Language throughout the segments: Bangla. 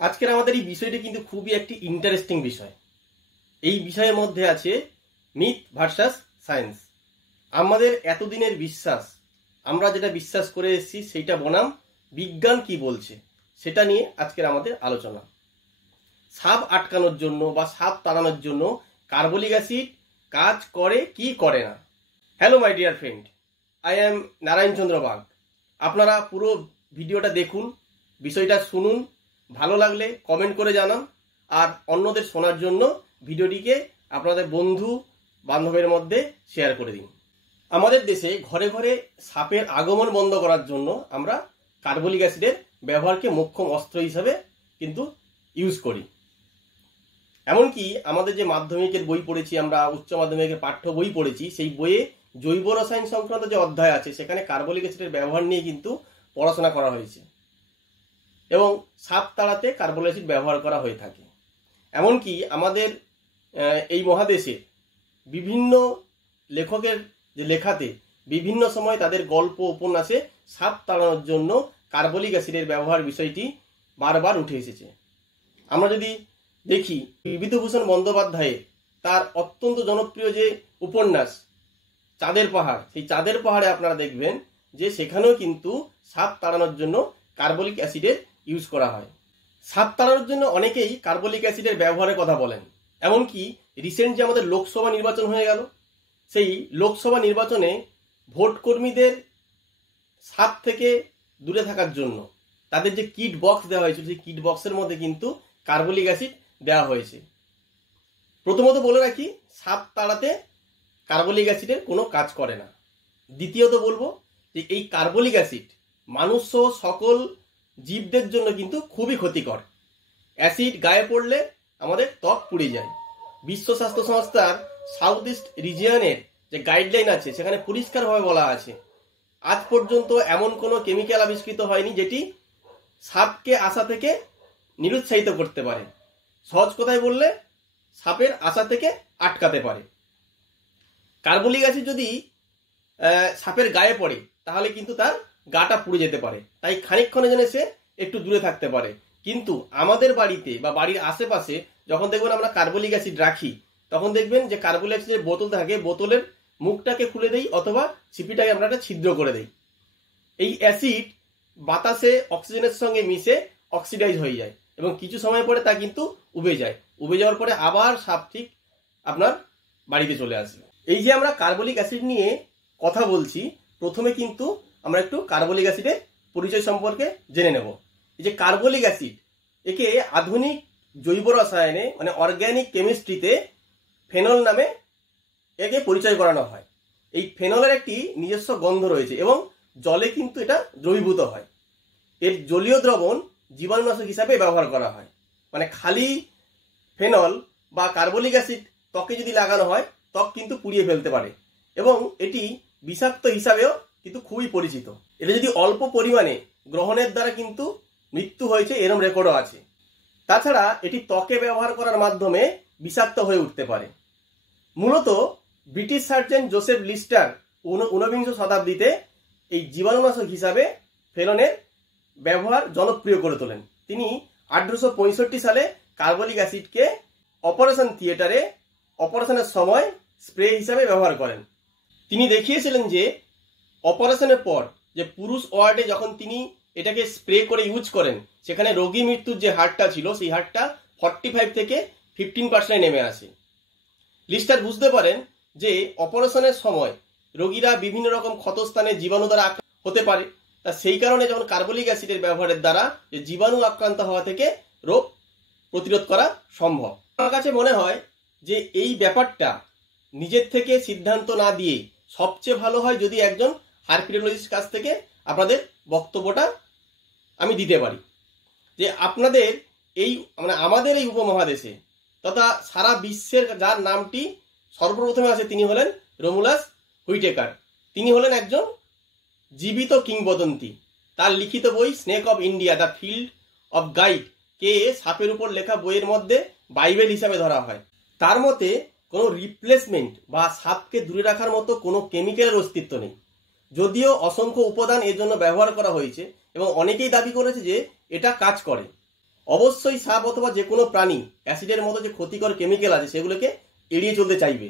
আজকের আমাদের এই বিষয়টি কিন্তু খুবই একটি ইন্টারেস্টিং বিষয়। এই বিষয়ের মধ্যে আছে মিথ ভার্সাস সায়েন্স। আমাদের এতদিনের বিশ্বাস, আমরা যেটা বিশ্বাস করে এসেছি সেইটা বনাম বিজ্ঞান কি বলছে সেটা নিয়ে আজকের আমাদের আলোচনা। সাপ আটকানোর জন্য বা সাপ তাড়ানোর জন্য কার্বলিক অ্যাসিড কাজ করে কি করে না। Hello my dear friend, I am Narayan Chandra Bag. আপনারা পুরো ভিডিওটা দেখুন, বিষয়টা শুনুন, ভালো লাগলে কমেন্ট করে জানান, আর অন্যদের শোনার জন্য ভিডিওটিকে আপনাদের বন্ধু বান্ধবের মধ্যে শেয়ার করে দিন। আমাদের দেশে ঘরে ঘরে সাপের আগমন বন্ধ করার জন্য আমরা কার্বলিক অ্যাসিডের ব্যবহারকে মোক্ষম অস্ত্র হিসাবে কিন্তু ইউজ করি। এমনকি আমাদের যে মাধ্যমিকের বই পড়েছি, আমরা উচ্চ মাধ্যমিকের পাঠ্য বই পড়েছি, সেই বইয়ে জৈব রসায়ন সংক্রান্ত যে অধ্যায় আছে সেখানে কার্বলিক অ্যাসিডের ব্যবহার নিয়ে কিন্তু পড়াশোনা করা হয়েছে এবং সাপ তাড়াতে কার্বলিক অ্যাসিড ব্যবহার করা হয়ে থাকে। এমনকি আমাদের এই মহাদেশে বিভিন্ন লেখকের যে লেখাতে বিভিন্ন সময় তাদের গল্প উপন্যাসে সাপ তাড়ানোর জন্য কার্বলিক অ্যাসিডের ব্যবহার বিষয়টি বারবার উঠে এসেছে। আমরা যদি দেখি বিভূতিভূষণ বন্দ্যোপাধ্যায়ের তার অত্যন্ত জনপ্রিয় যে উপন্যাস চাঁদের পাহাড়, সেই চাঁদের পাহাড়ে আপনারা দেখবেন যে সেখানেও কিন্তু সাপ তাড়ানোর জন্য কার্বলিক অ্যাসিডের ইউজ করা হয়। সাপ তাড়ানোর জন্য অনেকেই কার্বলিক অ্যাসিডের ব্যবহারের কথা বলেন। এমনকি রিসেন্ট যে আমাদের লোকসভা নির্বাচন হয়ে গেল, সেই লোকসভা নির্বাচনে ভোট কর্মীদের সাপ থেকে দূরে থাকার জন্য তাদের যে কিট বক্স দেওয়া হয়েছিল, সেই কিট বক্সের মধ্যে কিন্তু কার্বলিক অ্যাসিড দেওয়া হয়েছে। প্রথমত বলে রাখি, সাপ তাড়াতে কার্বলিক অ্যাসিডের কোনো কাজ করে না। দ্বিতীয়ত বলবো যে এই কার্বলিক অ্যাসিড মানুষ সহ সকল জীবদের জন্য কিন্তু খুবই ক্ষতিকর। অ্যাসিড গায়ে পড়লে আমাদের ত্বক পুড়ে যায়। বিশ্ব স্বাস্থ্য সংস্থার সাউথ ইস্ট রিজিয়নের যে গাইডলাইন আছে সেখানে পরিষ্কারভাবে বলা আছে আজ পর্যন্ত এমন কোনো কেমিক্যাল আবিষ্কৃত হয়নি যেটি সাপকে আসা থেকে নিরুৎসাহিত করতে পারে। সহজ কথায় বললে সাপের আসা থেকে আটকাতে পারে। কার্বলিক অ্যাসিড যদি সাপের গায়ে পড়ে তাহলে কিন্তু তার গাটা পুড়ে যেতে পারে, তাই খানিকক্ষণের জন্য সে একটু দূরে থাকতে পারে। কিন্তু আমাদের বাড়িতে বা বাড়ির আশেপাশে যখন দেখবেন আমরা কার্বলিক অ্যাসিড রাখি, তখন দেখবেন যে কার্বলিক অ্যাসিডের বোতল থাকে, বোতলের মুখটাকে খুলে দেই অথবা ছিপিটাকে আমরা একটা ছিদ্র করে দেই। এই অ্যাসিড বাতাসে অক্সিজেনের সঙ্গে মিশে অক্সিডাইজ হয়ে যায় এবং কিছু সময় পরে তা কিন্তু উবে যায়। উবে যাওয়ার পরে আবার সাপ ঠিক আপনার বাড়িতে চলে আসবে। এই যে আমরা কার্বলিক অ্যাসিড নিয়ে কথা বলছি, প্রথমে কিন্তু আমরা একটু কার্বলিক অ্যাসিডের পরিচয় সম্পর্কে জেনে নেব। এই যে কার্বলিক অ্যাসিড, একে আধুনিক জৈব রসায়নে মানে অর্গ্যানিক কেমিস্ট্রিতে ফেনল নামে একে পরিচয় করানো হয়। এই ফেনলের একটি নিজস্ব গন্ধ রয়েছে এবং জলে কিন্তু এটা দ্রবীভূত হয়। এর জলীয় দ্রবণ জীবাণুনাশক হিসাবে ব্যবহার করা হয়। মানে খালি ফেনল বা কার্বলিক অ্যাসিড ত্বকে যদি লাগানো হয় ত্বক কিন্তু পুড়িয়ে ফেলতে পারে এবং এটি বিষাক্ত হিসাবেও কিন্তু খুবই পরিচিত। এটা যদি অল্প পরিমাণে গ্রহণের দ্বারা কিন্তু মৃত্যু হয়েছে এরম রেকর্ডও আছে। তাছাড়া এটি ত্বকে ব্যবহার করার মাধ্যমে বিষাক্ত হয়ে উঠতে পারে। মূলত ব্রিটিশ সার্জন জোসেফ লিস্টার 19বিংশ শতাব্দীতে এই জীবাণুনাশক হিসাবে ফেনলের ব্যবহার জনপ্রিয় করে তোলেন। তিনি 1865 সালে কার্বলিক অ্যাসিডকে অপারেশন থিয়েটারে অপারেশনের সময় স্প্রে হিসাবে ব্যবহার করেন। তিনি দেখিয়েছিলেন যে অপারেশনের পর যে পুরুষ ওয়ার্ডে যখন তিনি এটাকে স্প্রে করে ইউজ করেন, সেখানে রোগী মৃত্যুর যে হারটা ছিল সেই হারটা 45 থেকে 15% নেমে আসে। লিস্টার বুঝতে পারেন যে অপারেশনের সময় রোগীরা বিভিন্ন রকম ক্ষতস্থানে জীবাণু দ্বারা হতে পারে, তা সেই কারণে যখন কার্বলিক অ্যাসিডের ব্যবহারের দ্বারা জীবাণু আক্রান্ত হওয়া থেকে রোগ প্রতিরোধ করা সম্ভব। আমার কাছে মনে হয় যে এই ব্যাপারটা নিজের থেকে সিদ্ধান্ত না দিয়ে সবচেয়ে ভালো হয় যদি একজন হার্পিটোলজিস্ট কাছ থেকে আপনাদের বক্তব্যটা আমি দিতে পারি। যে আপনাদের এই মানে আমাদের এই উপমহাদেশে তথা সারা বিশ্বের যার নামটি সর্বপ্রথমে আছে তিনি হলেন রোমুলাস হুইটেকার। তিনি হলেন একজন জীবিত কিংবদন্তি। তার লিখিত বই snake of India the field of guide কে সাপের উপর লেখা বইয়ের মধ্যে বাইবেল হিসাবে ধরা হয়। তার মতে কোনো রিপ্লেসমেন্ট বা সাপকে দূরে রাখার মতো কোনো কেমিক্যালের অস্তিত্ব নেই, যদিও অসংখ্য উপাদান এর জন্য ব্যবহার করা হয়েছে এবং অনেকেই দাবি করেছে যে এটা কাজ করে। অবশ্যই সাপ অথবা যে কোনো প্রাণী অ্যাসিডের মতো যে ক্ষতিকর কেমিক্যাল আছে সেগুলোকে এড়িয়ে চলতে চাইবে।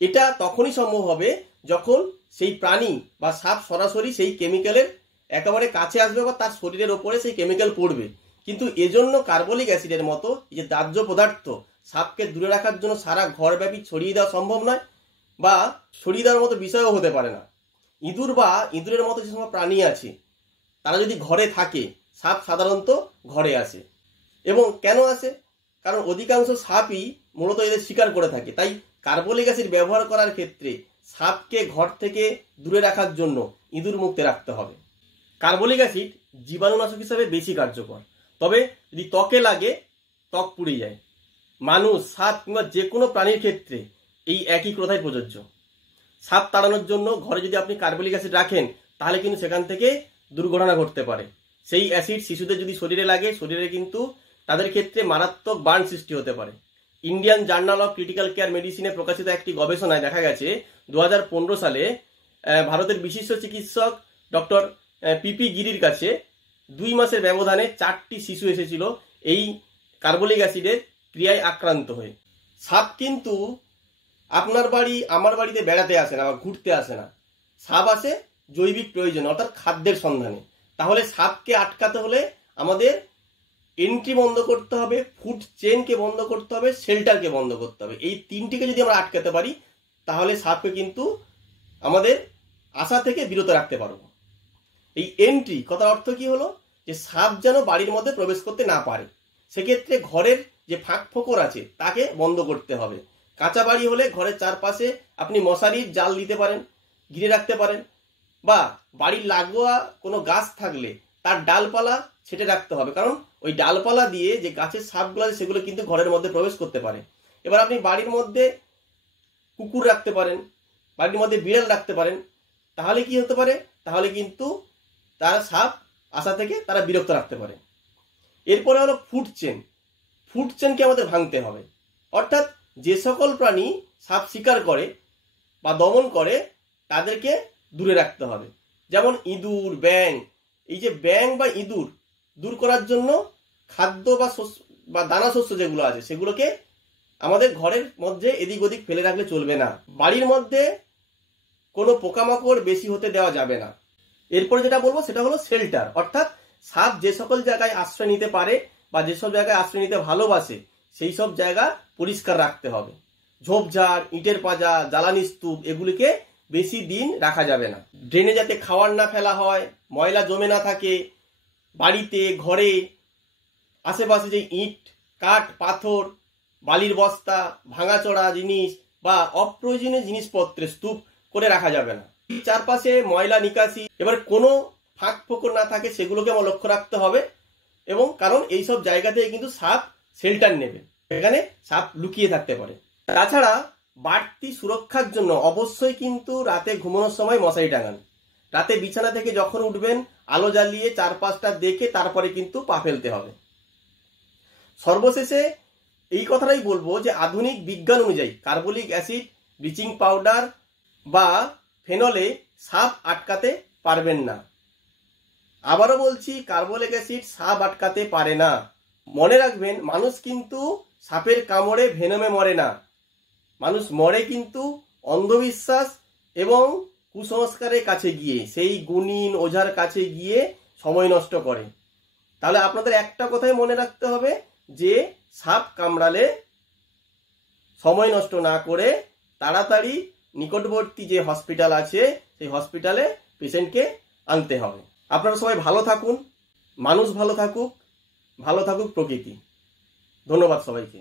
এটা তখনই সম্ভব হবে যখন সেই প্রাণী বা সাপ সরাসরি সেই কেমিক্যালের একেবারে কাছে আসবে বা তার শরীরের ওপরে সেই কেমিক্যাল পড়বে। কিন্তু এজন্য কার্বলিক অ্যাসিডের মতো এই যে দাহ্য পদার্থ সাপকে দূরে রাখার জন্য সারা ঘরব্যাপী ছড়িয়ে দেওয়া সম্ভব নয় বা ছড়িয়ে দেওয়ার মতো বিষয়ও হতে পারে না। ইঁদুর বা ইঁদুরের মতো যে সমস্ত প্রাণী আছে তারা যদি ঘরে থাকে, সাপ সাধারণত ঘরে আসে। এবং কেন আসে? কারণ অধিকাংশ সাপই মূলত এদের শিকার করে থাকে। তাই কার্বলিক অ্যাসিড ব্যবহার করার ক্ষেত্রে সাপকে ঘর থেকে দূরে রাখার জন্য ইঁদুর মুক্তে রাখতে হবে। কার্বলিক অ্যাসিড জীবাণুনাশক হিসাবে বেশি কার্যকর, তবে যদি ত্বকে লাগে ত্বক পুড়ে যায়। মানুষ, সাপ কিংবা যে কোনো প্রাণীর ক্ষেত্রে এই একই কথাই প্রযোজ্য। সাপ তাড়ানোর জন্য ঘরে যদি আপনি কার্বলিক অ্যাসিড রাখেন তাহলে কিন্তু সেখান থেকে দুর্ঘটনা ঘটতে পারে। সেই অ্যাসিড শিশুদের যদি শরীরে লাগে, শরীরে কিন্তু তাদের ক্ষেত্রে মারাত্মক বার্ন সৃষ্টি হতে পারে। Indian journal of critical care মেডিসিনে প্রকাশিত একটি গবেষণায় দেখা গেছে 2015 সালে ভারতের বিশিষ্ট চিকিৎসক ডক্টর পিপি গিরির কাছে 2 মাসের ব্যবধানে 4টি শিশু এসেছিল এই কার্বলিক অ্যাসিডের ক্রিয়ায় আক্রান্ত হয়ে। সাপ কিন্তু আপনার বাড়ি আমার বাড়িতে বেড়াতে আসে না বা ঘুরতে আসে না, সাপ আসে জৈবিক প্রয়োজন অর্থাৎ খাদ্যের সন্ধানে। তাহলে সাপকে আটকাতে হলে আমাদের এন্ট্রি বন্ধ করতে হবে, ফুড চেইনকে বন্ধ করতে হবে, শেল্টারকে বন্ধ করতে হবে। এই তিনটিকে যদি আমরা আটকাতে পারি তাহলে সাপকে কিন্তু আমাদের আশা থেকে বিরত রাখতে পারবো। এই এন্ট্রি কথার অর্থ কি হলো? যে সাপ যেন বাড়ির মধ্যে প্রবেশ করতে না পারে। সেক্ষেত্রে ঘরের যে ফাঁক ফোকর আছে তাকে বন্ধ করতে হবে। কাঁচা বাড়ি হলে ঘরের চারপাশে আপনি মশারির জাল দিতে পারেন, ঘিরে রাখতে পারেন, বা বাড়ির লাগোয়া কোনো গাছ থাকলে তার ডালপালা ছেটে রাখতে হবে, কারণ ওই ডালপালা দিয়ে যে গাছের সাপগুলো আছে সেগুলো কিন্তু ঘরের মধ্যে প্রবেশ করতে পারে। এবার আপনি বাড়ির মধ্যে কুকুর রাখতে পারেন, বাড়ির মধ্যে বিড়াল রাখতে পারেন, তাহলে কি হতে পারে? তাহলে কিন্তু তার সাপ আসা থেকে তারা বিরক্ত রাখতে পারে। এরপরে হলো ফুড চেন। ফুড চেনকে আমাদের ভাঙতে হবে, অর্থাৎ যে সকল প্রাণী সাপ শিকার করে বা দমন করে তাদেরকে দূরে রাখতে হবে। যেমন ইঁদুর, ব্যাঙ। এই যে ব্যাঙ বা ইঁদুর দূর করার জন্য খাদ্য বা শস্য বা দানা শস্য যেগুলো আছে সেগুলোকে আমাদের ঘরের মধ্যে এদিক ওদিক ফেলে রাখলে চলবে না। বাড়ির মধ্যে কোনো পোকামাকড় বেশি হতে দেওয়া যাবে না। এরপরে যেটা বলবো সেটা হলো শেল্টার, অর্থাৎ সাপ যে সকল জায়গায় আশ্রয় নিতে পারে বা যেসব জায়গায় আশ্রয় নিতে ভালোবাসে সেই সব জায়গা পরিষ্কার রাখতে হবে। ঝোপঝাড়, ইটের পাজা, জ্বালানি স্তূপ এগুলিকে বেশি দিন রাখা যাবে না। ড্রেনে যাতে খাবার না ফেলা হয়, ময়লা জমে না থাকে। বাড়িতে, ঘরে আশেপাশে যে ইট, কাঠ, পাথর, বালির বস্তা, ভাঙাচোরা জিনিস বা অপ্রয়োজনীয় জিনিসপত্রে স্তূপ করে রাখা যাবে না। চারপাশে ময়লা নিকাশি, এবার কোনো ফাঁক ফোকর না থাকে সেগুলোকে আমার লক্ষ্য রাখতে হবে। এবং কারণ এইসব জায়গাতে কিন্তু সাপ শেল্টার নেবে, এখানে সাপ লুকিয়ে থাকতে পারে। তাছাড়া বাড়তি সুরক্ষার জন্য অবশ্যই কিন্তু রাতে ঘুমানোর সময় মশারি টাঙান। রাতে বিছানা থেকে যখন উঠবেন আলো জ্বালিয়ে চারপাশটা দেখে তারপরে কিন্তু পা ফেলতে হবে। সর্বশেষে এই কথাটাই বলবো যে আধুনিক বিজ্ঞান অনুযায়ী কার্বলিক অ্যাসিড, ব্লিচিং পাউডার বা ফেনলে সাপ আটকাতে পারবেন না। আবারও বলছি, কার্বলিক অ্যাসিড সাপ আটকাতে পারে না। মনে রাখবেন, মানুষ কিন্তু সাপের কামড়ে ভেনমে মরে না। মানুষ মরে কিন্তু অন্ধবিশ্বাস এবং কুসংস্কারের কাছে গিয়ে, সেই গুণিন ওঝার কাছে গিয়ে সময় নষ্ট করে। তাহলে আপনাদের একটা কথাই মনে রাখতে হবে যে সাপ কামড়ালে সময় নষ্ট না করে তাড়াতাড়ি নিকটবর্তী যে হসপিটাল আছে সেই হসপিটালে পেশেন্টকে আনতে হবে। আপনারা সবাই ভালো থাকুন, মানুষ ভালো থাকুক, ভালো থাকুক প্রকৃতি। ধন্যবাদ সবাইকে।